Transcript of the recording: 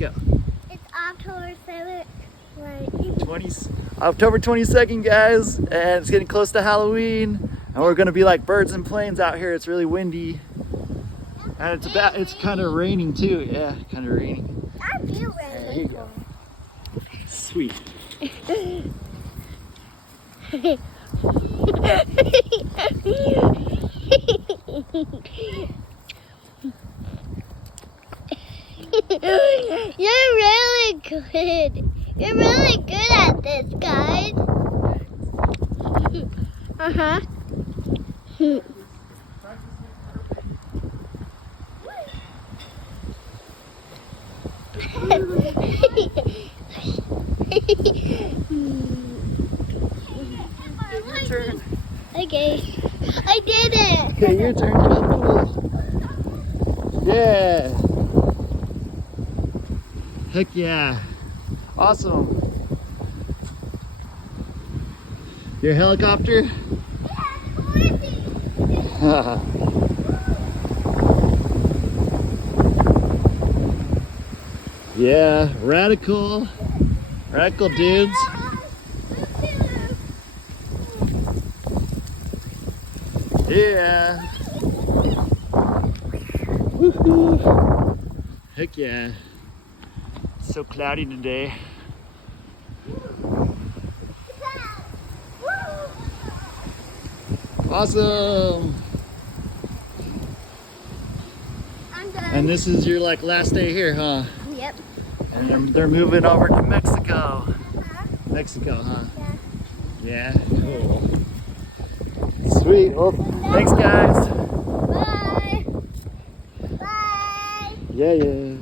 Go. It's October 7th. Right. October 22nd, guys, and it's getting close to Halloween, and we're gonna be like birds and planes out here. It's really windy, and it's kind of raining too. Yeah, kind of raining. I feel There you go. Sweet. You're really good. You're really good at this, guys. Uh-huh. Your turn. Okay. I did it. Okay, your turn. Yeah. Heck yeah. Awesome. Your helicopter? Yeah, radical dudes. Yeah. Woohoo. Heck yeah. It's so cloudy today. Awesome. I'm done. And this is your like last day here, huh? Yep. And they're moving over to Mexico. Mexico, huh? Yeah. Yeah, cool. Sweet. Well, thanks guys. Bye. Bye. Yeah, yeah.